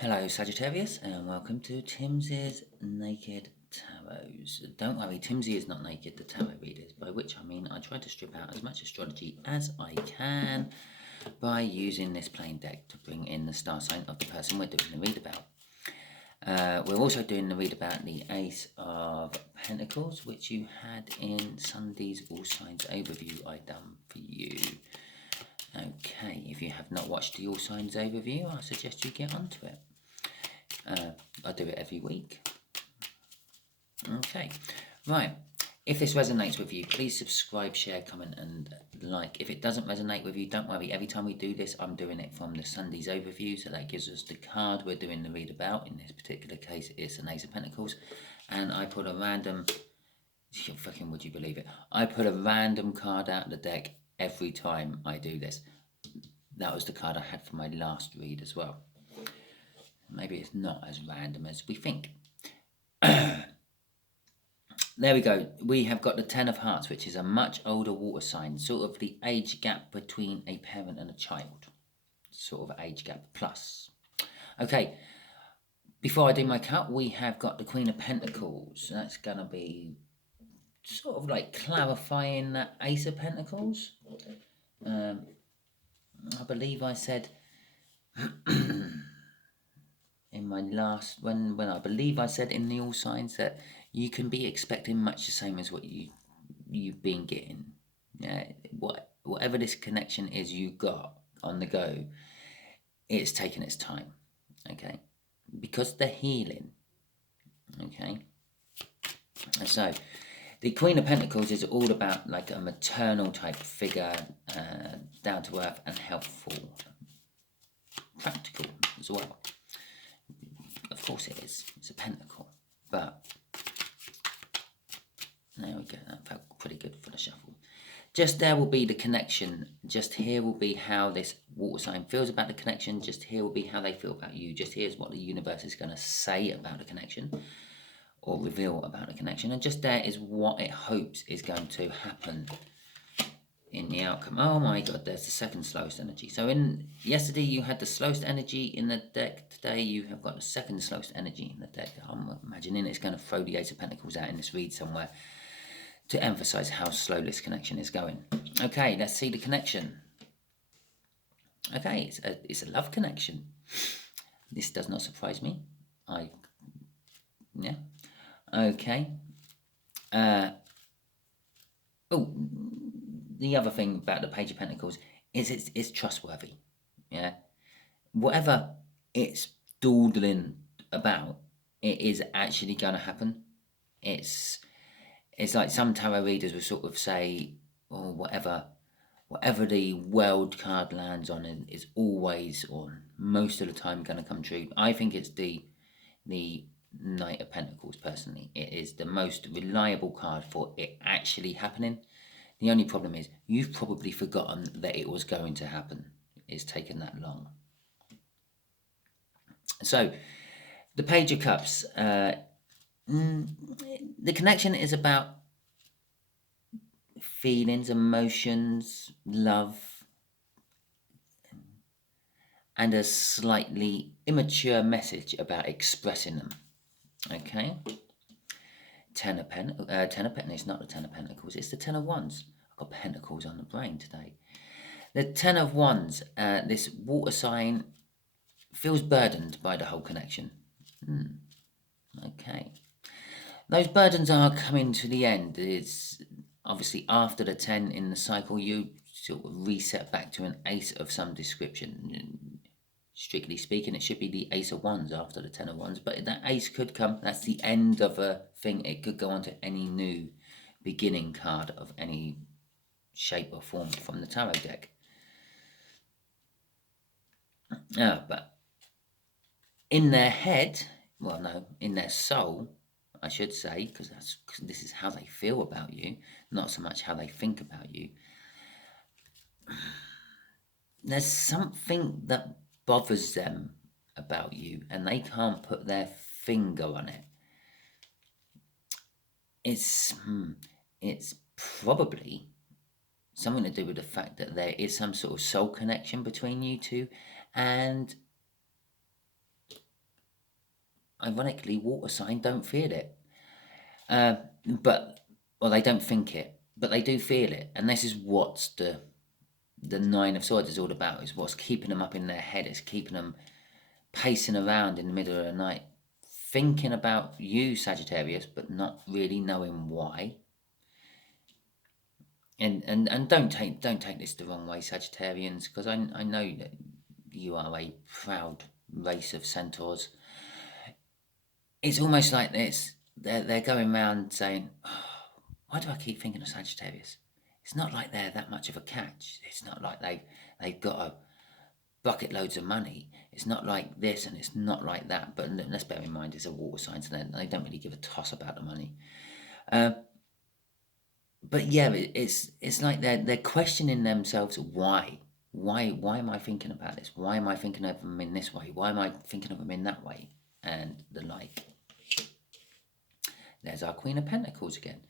Hello Sagittarius and welcome to Timsy's Naked Tarots. Don't worry, Timsy is not naked, the tarot readers, by which I mean I try to strip out as much astrology as I can by using this plain deck to bring in the star sign of the person we're doing the read about. We're also doing the read about the Ace of Pentacles, which you had in Sunday's All Signs overview I done for you. Okay, if you have not watched the All Signs overview, I suggest you get onto it. I do it every week. Okay, right. If this resonates with you, please subscribe, share, comment, and like. If it doesn't resonate with you, don't worry. Every time we do this, I'm doing it from the Sunday's overview, so that gives us the card we're doing the read about. In this particular case, it's an Ace of Pentacles, and I put a random. Fucking would you believe it? I put a random card out of the deck every time I do this. That was the card I had for my last read as well. Maybe it's not as random as we think. There we go. We have got the Ten of Hearts, which is a much older water sign, sort of the age gap between a parent and a child. Sort of age gap plus. Okay, before I do my cut, we have got the Queen of Pentacles. That's going to be sort of like clarifying that Ace of Pentacles. I believe I said in my last, when I believe I said in the All Signs that you can be expecting much the same as what you've been getting. Yeah, whatever this connection is you got on the go, it's taking its time. Okay, because they're healing. Okay, and so the Queen of Pentacles is all about like a maternal type figure, down to earth and helpful, practical as well. Of course it is. It's a pentacle. But there we go. That felt pretty good for the shuffle. Just there will be the connection. Just here will be how this water sign feels about the connection. Just here will be how they feel about you. Just here's what the universe is going to say about the connection or reveal about the connection. And just there is what it hopes is going to happen in the outcome. Oh my god, there's the second slowest energy. So yesterday you had the slowest energy in the deck. Today you have got the second slowest energy in the deck. I'm imagining it's going to throw the Ace of Pentacles out in this read somewhere to emphasize how slow this connection is going. Okay, let's see the connection. Okay, it's a love connection. This does not surprise me. Yeah. Okay. The other thing about the Page of Pentacles is it's trustworthy. Yeah. Whatever it's dawdling about, it is actually going to happen. It's like some tarot readers will sort of say, oh, whatever the world card lands on is always or most of the time going to come true. I think it's the Knight of Pentacles, personally. It is the most reliable card for it actually happening. The only problem is you've probably forgotten that it was going to happen. It's taken that long. So, the Page of Cups. The connection is about feelings, emotions, love, and a slightly immature message about expressing them. Okay? Ten of Pentacles. It's not the Ten of Pentacles. It's the Ten of Wands. I've got Pentacles on the brain today. The Ten of Wands. This water sign feels burdened by the whole connection. Okay. Those burdens are coming to the end. It's obviously after the 10 in the cycle, you sort of reset back to an ace of some description. Strictly speaking, it should be the Ace of Wands after the 10 of Wands, but that ace could come. That's the end of a thing. It could go on to any new beginning card of any shape or form from the tarot deck. But in their head, well, no, in their soul, I should say, because this is how they feel about you, not so much how they think about you. There's something that bothers them about you, and they can't put their finger on it. It's probably something to do with the fact that there is some sort of soul connection between you two, and ironically, water sign don't feel it. Well, they don't think it, but they do feel it. And this is what's the Nine of Swords is all about, is what's keeping them up in their head. It's keeping them pacing around in the middle of the night, thinking about you, Sagittarius, but not really knowing why. And don't take this the wrong way, Sagittarians, because I know that you are a proud race of centaurs. It's almost like this. They're going around saying, oh, why do I keep thinking of Sagittarius? It's not like they're that much of a catch. It's not like they've got a bucket loads of money. It's not like this and it's not like that. But let's bear in mind, it's a water sign, so they don't really give a toss about the money. But yeah, it's like they're questioning themselves. Why am I thinking about this? Why am I thinking of them in this way? Why am I thinking of them in that way? And the like. There's our Queen of Pentacles again.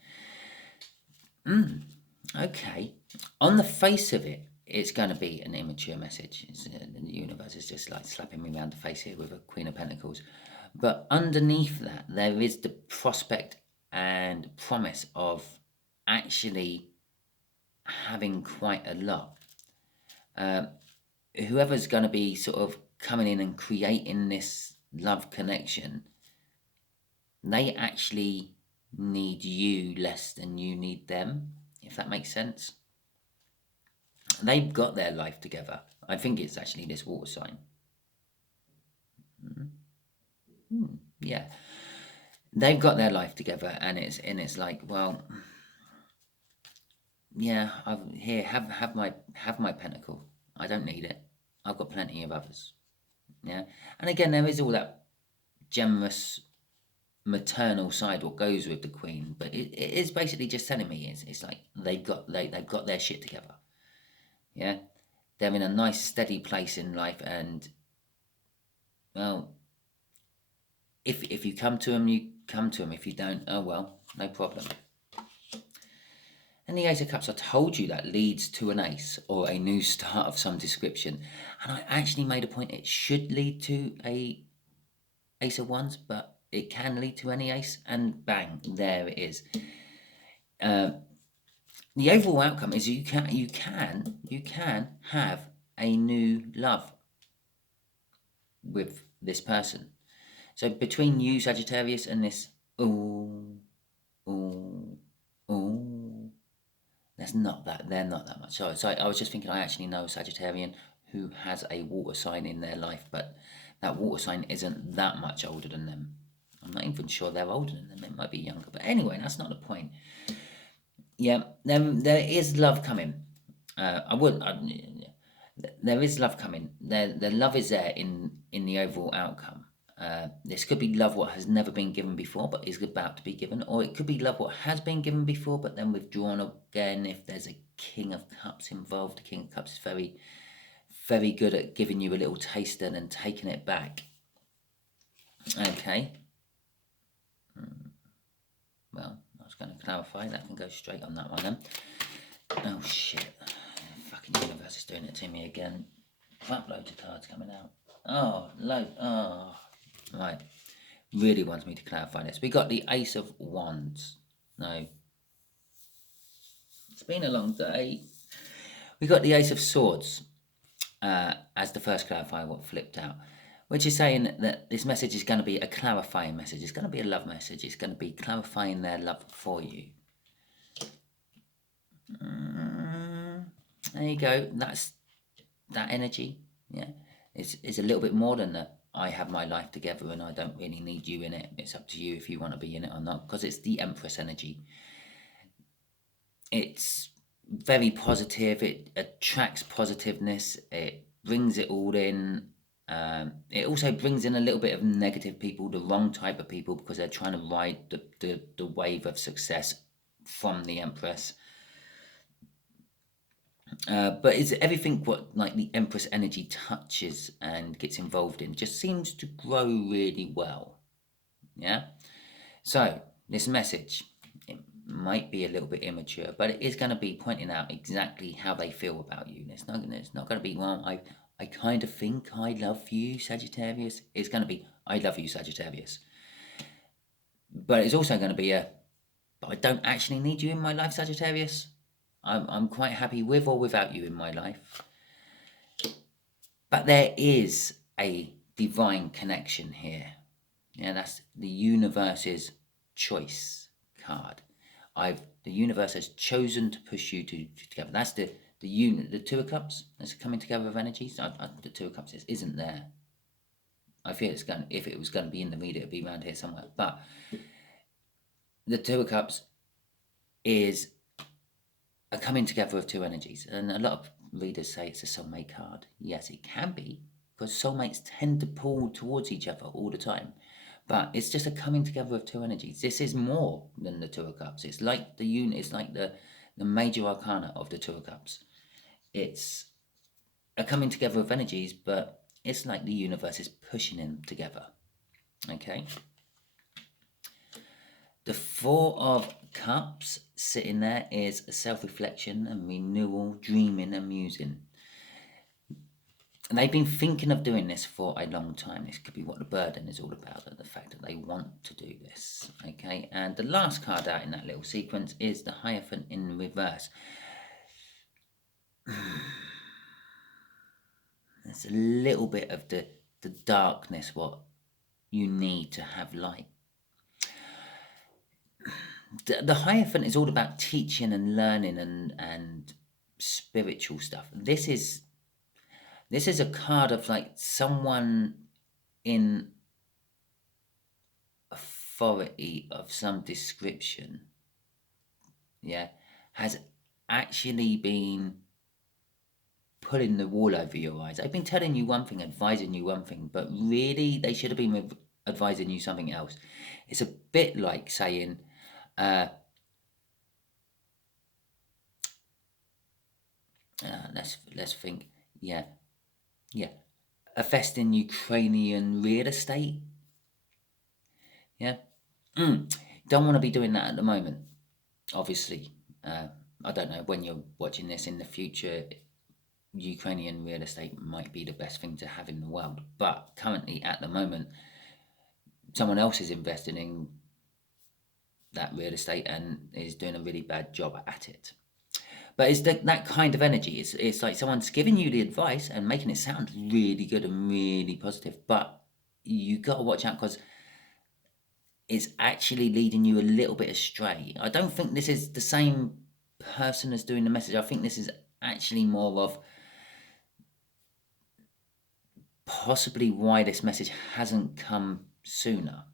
Okay. On the face of it, it's going to be an immature message. The universe is just like slapping me around the face here with a Queen of Pentacles. But underneath that, there is the prospect and promise of actually having quite a lot. Whoever's going to be sort of coming in and creating this love connection, they actually need you less than you need them, if that makes sense. They've got their life together. I think it's actually this water sign. Yeah. They've got their life together, and it's like, well, yeah, have my pentacle. I don't need it. I've got plenty of others. Yeah. And again, there is all that generous maternal side what goes with the Queen, but it is basically just telling me it's like they've got their shit together. Yeah, they're in a nice steady place in life, and well, if you come to them, you come to them. If you don't, oh well, no problem. And the Ace of Cups, I told you that leads to an ace or a new start of some description, and I actually made a point it should lead to a Ace of Wands, but it can lead to any ace, and bang, there it is. The overall outcome is you can have a new love with this person. So between you, Sagittarius, and this, they're not that much. So I was just thinking, I actually know a Sagittarian who has a water sign in their life, but that water sign isn't that much older than them. I'm not even sure they're older than them. It might be younger. But anyway, that's not the point. Yeah, there is love coming. There is love coming. The love is there in the overall outcome. This could be love what has never been given before but is about to be given, or it could be love what has been given before but then withdrawn again if there's a King of Cups involved. The King of Cups is very, very good at giving you a little taster and then taking it back. Okay. Well, I was going to clarify. That can go straight on that one then. Oh shit. Fucking universe is doing it to me again. Loads of cards coming out. Oh. Right. Really wants me to clarify this. We got the Ace of Wands. No. It's been a long day. We got the Ace of Swords as the first clarifier, what flipped out. Which is saying that this message is going to be a clarifying message. It's going to be a love message. It's going to be clarifying their love for you. There you go. That's that energy. Yeah, it's a little bit more than that. I have my life together and I don't really need you in it. It's up to you if you want to be in it or not, because it's the Empress energy. It's very positive. It attracts positiveness. It brings it all in. It also brings in a little bit of negative people, the wrong type of people, because they're trying to ride the wave of success from the Empress. But it's everything what like the Empress energy touches and gets involved in just seems to grow really well. Yeah. So this message, it might be a little bit immature, but it is going to be pointing out exactly how they feel about you. It's not going to be, well, I kind of think I love you, Sagittarius. It's going to be, I love you, Sagittarius. But it's also going to be but I don't actually need you in my life, Sagittarius. I'm quite happy with or without you in my life. But there is a divine connection here. Yeah, that's the universe's choice card. The universe has chosen to push you to together. That's the Two of Cups. That's coming together of energies. The Two of Cups isn't there. I feel it's going. If it was going to be in the reader, it'd be around here somewhere. But the Two of Cups is a coming together of two energies, and a lot of readers say it's a soulmate card. Yes, it can be, because soulmates tend to pull towards each other all the time. But it's just a coming together of two energies. This is more than the Two of Cups. It's like the It's like the major arcana of the Two of Cups. It's a coming together of energies, but it's like the universe is pushing them together. Okay. The Four of Cups sitting there is a self-reflection and renewal, dreaming and musing. And they've been thinking of doing this for a long time. This could be what the burden is all about, and the fact that they want to do this. Okay, and the last card out in that little sequence is the Hierophant in reverse. There's a little bit of the darkness, what you need to have light. The Hierophant is all about teaching and learning and spiritual stuff. This is a card of like someone in authority of some description, yeah, has actually been pulling the wool over your eyes. I've been telling you one thing, advising you one thing, but really they should have been advising you something else. It's a bit like saying, let's think, yeah, invest in Ukrainian real estate. Yeah, don't want to be doing that at the moment. Obviously, I don't know when you're watching this in the future. Ukrainian real estate might be the best thing to have in the world, but currently at the moment, someone else is investing in that real estate and is doing a really bad job at it. But it's that kind of energy. It's like someone's giving you the advice and making it sound really good and really positive, but you got to watch out, because it's actually leading you a little bit astray. I don't think this is the same person as doing the message. I think this is actually more of possibly why this message hasn't come sooner.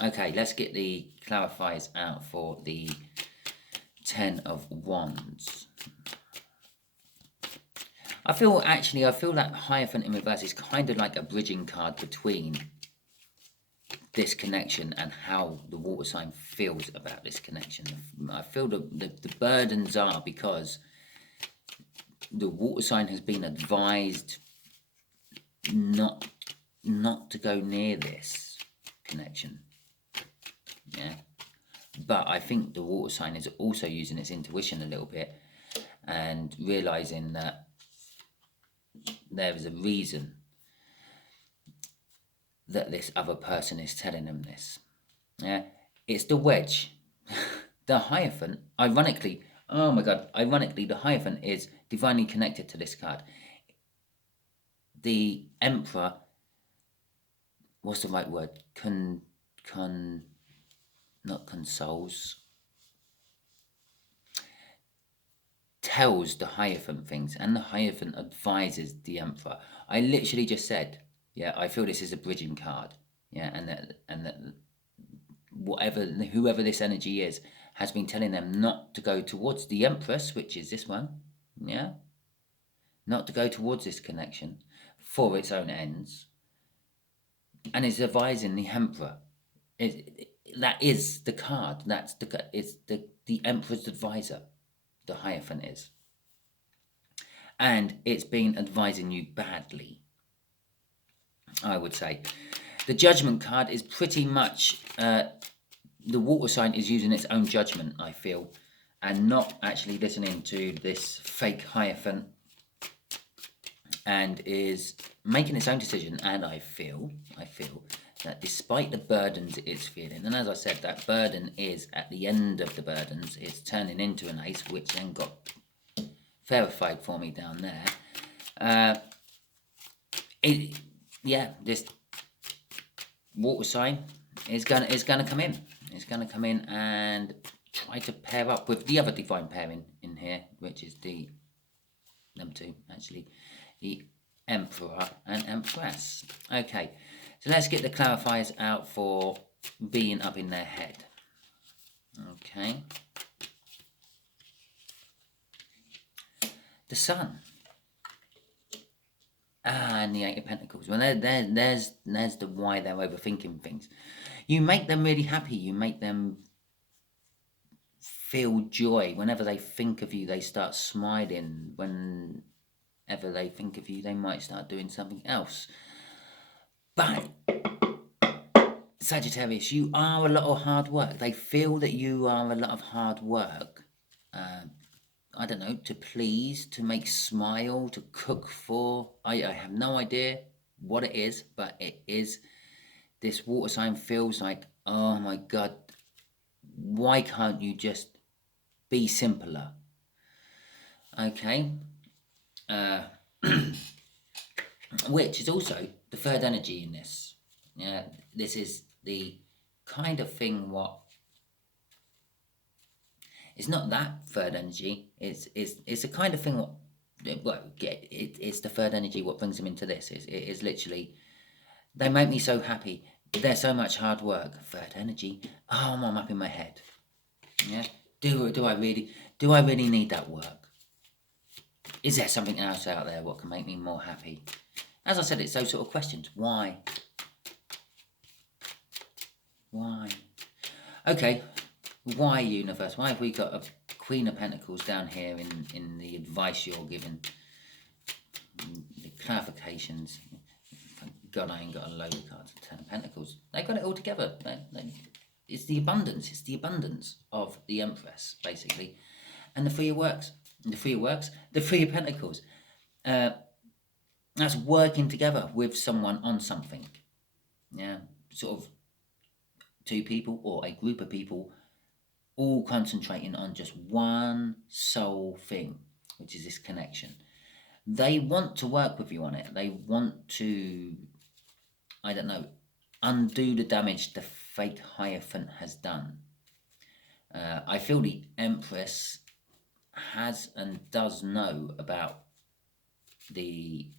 Okay, let's get the clarifiers out for the Ten of Wands. I feel that Hierophant in reverse is kind of like a bridging card between this connection and how the water sign feels about this connection. I feel the burdens are because the water sign has been advised not to go near this connection. Yeah. But I think the water sign is also using its intuition a little bit and realizing that there is a reason that this other person is telling them this. Yeah, it's the wedge. The Hierophant, ironically, oh my god, the Hierophant is divinely connected to this card. The Emperor, what's the right word? Not consoles. Tells the Hierophant things, and the Hierophant advises the Emperor. I literally just said, yeah, I feel this is a bridging card. Yeah, and that whoever this energy is has been telling them not to go towards the Empress, which is this one. Yeah, not to go towards this connection for its own ends, and is advising the Emperor. That is the card. It's the Emperor's advisor. The Hierophant is, and it's been advising you badly, I would say. The Judgment card is pretty much the water sign is using its own judgment, I feel, and not actually listening to this fake Hierophant and is making its own decision. And I feel that despite the burdens it's feeling, and as I said, that burden is at the end of the burdens, it's turning into an ace, which then got verified for me down there. This water sign is gonna come in. It's gonna come in and try to pair up with the other divine pairing in here, which is them two actually, the Emperor and Empress. Okay, so let's get the clarifiers out for being up in their head. Okay, the Sun. And the Eight of Pentacles. Well, there's the why they're overthinking things. You make them really happy. You make them feel joy. Whenever they think of you, they start smiling. Whenever they think of you, they might start doing something else. But Sagittarius, you are a lot of hard work. They feel that you are a lot of hard work. I don't know, to please, to make smile, to cook for. I have no idea what it is, but it is. This water sign feels like, oh my God, why can't you just be simpler? Okay. Which is also the third energy in this. Yeah, this is the kind of thing what. It's not that third energy. It's a kind of thing. It's the third energy what brings them into this. It is literally, they make me so happy. They're so much hard work. Third energy. Oh, I'm up in my head. Yeah. Do I really need that work? Is there something else out there what can make me more happy? As I said, it's those sort of questions. Why? Okay. Why, universe? Why have we got a Queen of Pentacles down here in the advice you're giving? The clarifications. Thank God I ain't got a load of cards of Ten of Pentacles. They got it all together. It's the abundance. It's the abundance of the Empress, basically. And the Three of Works. The Three of Pentacles. That's working together with someone on something. Yeah. Sort of two people or a group of people all concentrating on just one sole thing, which is this connection. They want to work with you on it. They want to, I don't know, undo the damage the fake Hierophant has done. I feel the Empress has and does know about the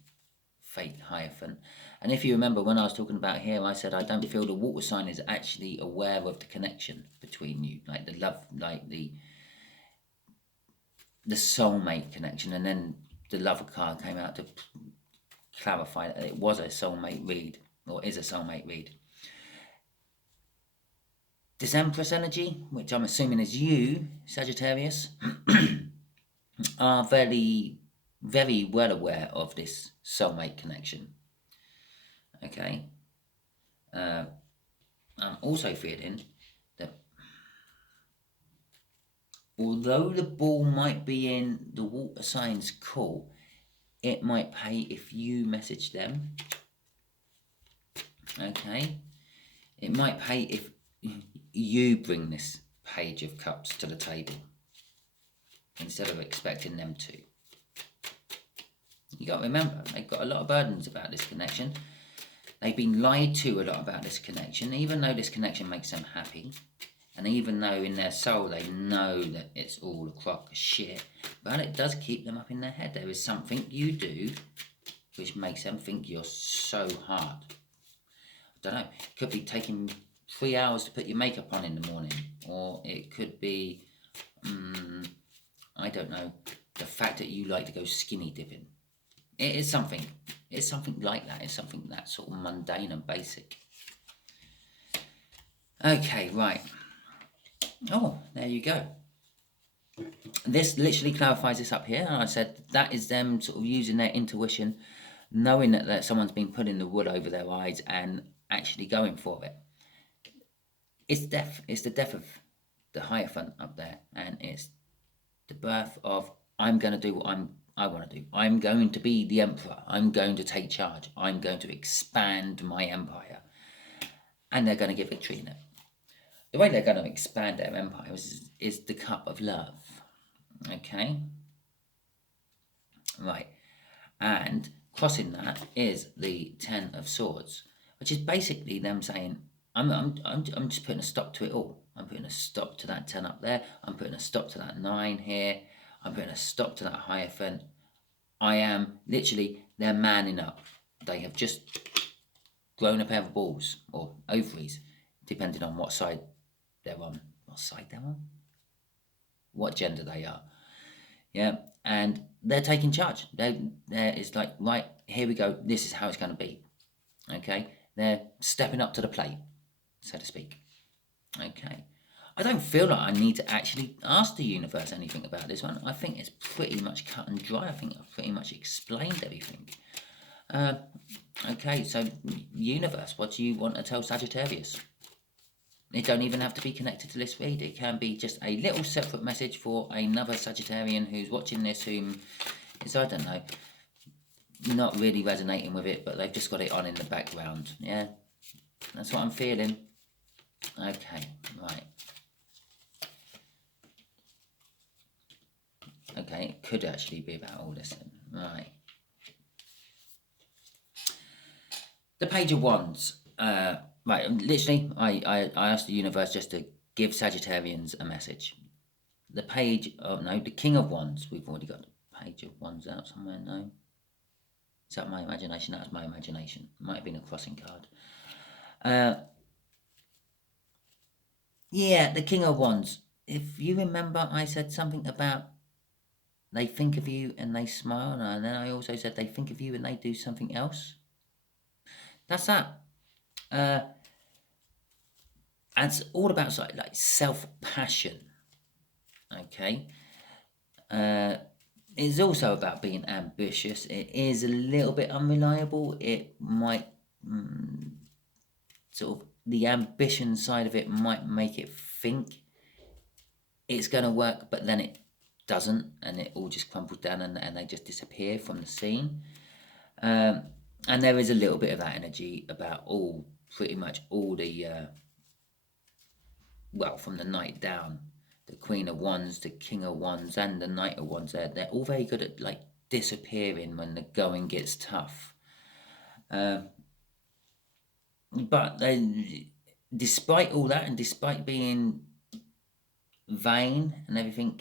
fake Hierophant. And if you remember when I was talking about here, I said I don't feel the water sign is actually aware of the connection between you, like the love, like the soulmate connection. And then the Lover card came out to clarify that it was a soulmate read, or is a soulmate read. This Empress energy, which I'm assuming is you, Sagittarius, are very, very well aware of this soulmate connection. Okay. I'm also feeling that although the ball might be in the water sign's court, it might pay if you message them. Okay. It might pay if you bring this Page of Cups to the table instead of expecting them to. You got to remember, they've got a lot of burdens about this connection. They've been lied to a lot about this connection, even though this connection makes them happy. And even though in their soul they know that it's all a crock of shit, but it does keep them up in their head. There is something you do which makes them think you're so hard. I don't know, it could be taking 3 hours to put your makeup on in the morning, or it could be, I don't know, the fact that you like to go skinny dipping. It's something like that. It's something that's sort of mundane and basic. Okay, right. Oh, there you go. This literally clarifies this up here. And I said that is them sort of using their intuition, knowing that someone's been putting the wool over their eyes and actually going for it. It's death. It's the death of the Hierophant up there. And it's the birth of, I'm going to do what I want to do. I'm going to be the emperor. I'm going to take charge. I'm going to expand my empire. And they're going to get victory in it. The way they're going to expand their empire is the cup of love. Okay? Right. And crossing that is the Ten of Swords, which is basically them saying, I'm just putting a stop to it all. I'm putting a stop to that 10 up there. I'm putting a stop to that 9 here. I'm putting a stop to that Hierophant. I am literally, they're manning up. They have just grown a pair of balls or ovaries, depending on what side they're on. What side they're on? What gender they are. Yeah, and they're taking charge. It's like, right, here we go. This is how it's going to be. Okay, they're stepping up to the plate, so to speak. Okay, I don't feel like I need to actually ask the universe anything about this one. I think it's pretty much cut and dry. I think I've pretty much explained everything. Okay, so universe, what do you want to tell Sagittarius? It don't even have to be connected to this read. It can be just a little separate message for another Sagittarian who's watching this, whom is, I don't know, not really resonating with it, but they've just got it on in the background. Yeah, that's what I'm feeling. Okay, right. Okay, it could actually be about all this then. Right. The Page of Wands. Right, literally, I asked the universe just to give Sagittarians a message. The the King of Wands. We've already got the Page of Wands out somewhere, no? Is that my imagination? That's my imagination. Might have been a crossing card. Yeah, the King of Wands. If you remember, I said something about they think of you and they smile, and then I also said they think of you and they do something else. That's that. And it's all about sort of like self-passion. Okay. It's also about being ambitious. It is a little bit unreliable. It might sort of, the ambition side of it might make it think it's going to work, but then it doesn't, and it all just crumbles down, and they just disappear from the scene. And there is a little bit of that energy about pretty much all the, from the Knight down, the Queen of Wands, the King of Wands, and the Knight of Wands. They're all very good at like disappearing when the going gets tough. But despite all that, and despite being vain and everything,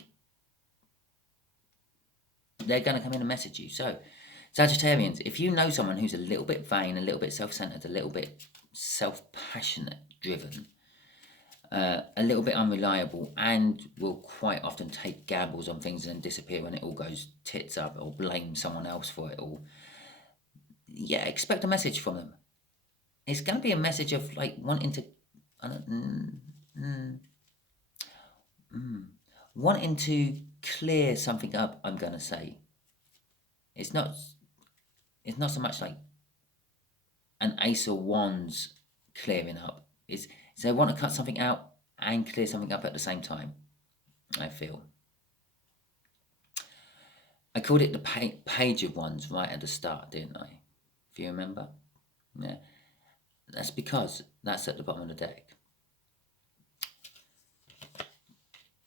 they're going to come in and message you. So, Sagittarians, if you know someone who's a little bit vain, a little bit self-centered, a little bit self-passionate driven, a little bit unreliable, and will quite often take gambles on things and then disappear when it all goes tits up, or blame someone else for it all, yeah, expect a message from them. It's going to be a message of like wanting to, wanting to clear something up. I'm going to say it's not so much like an Ace of Wands clearing up. It's they want to cut something out and clear something up at the same time, I feel. I called it the Page of Wands right at the start, didn't I? If you remember. Yeah. That's because that's at the bottom of the deck.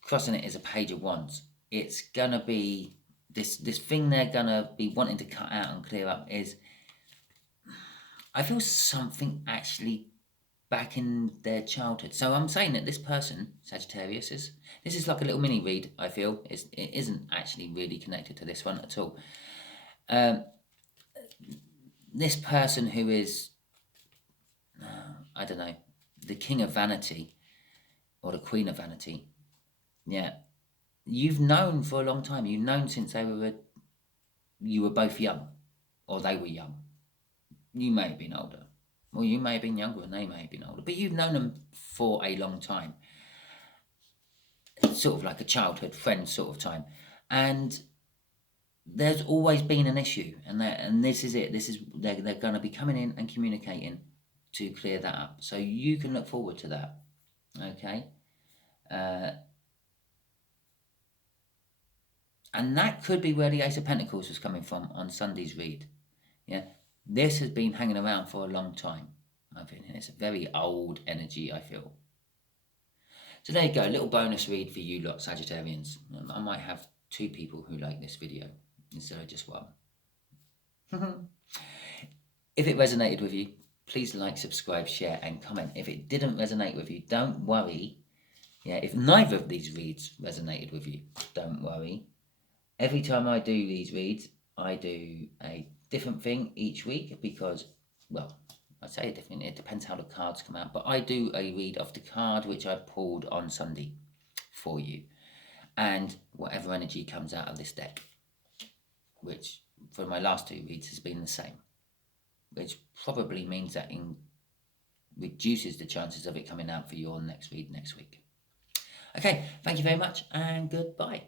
Crossing it is a Page of Wands. It's going to be, this thing they're going to be wanting to cut out and clear up is, I feel something actually back in their childhood. So I'm saying that this person, Sagittarius, this is like a little mini read, I feel. It isn't actually really connected to this one at all. This person who is, I don't know, the King of Vanity or the Queen of Vanity, yeah, you've known for a long time. You've known since you were both young, or they were young. You may have been older. Well, you may have been younger and they may have been older, but you've known them for a long time. It's sort of like a childhood friend sort of time. And there's always been an issue, and this is it. They're going to be coming in and communicating to clear that up. So you can look forward to that. Okay. And that could be where the Ace of Pentacles was coming from on Sunday's read. Yeah, this has been hanging around for a long time. I think it's a very old energy, I feel. So there you go, a little bonus read for you lot, Sagittarians. I might have 2 people who like this video instead of just 1. If it resonated with you, please like, subscribe, share and comment. If it didn't resonate with you, don't worry. Yeah, if neither of these reads resonated with you, don't worry. Every time I do these reads, I do a different thing each week because, well, I say different, it depends how the cards come out, but I do a read of the card which I pulled on Sunday for you, and whatever energy comes out of this deck, which for my last 2 reads has been the same, which probably means that reduces the chances of it coming out for your next read next week. Okay, thank you very much and goodbye.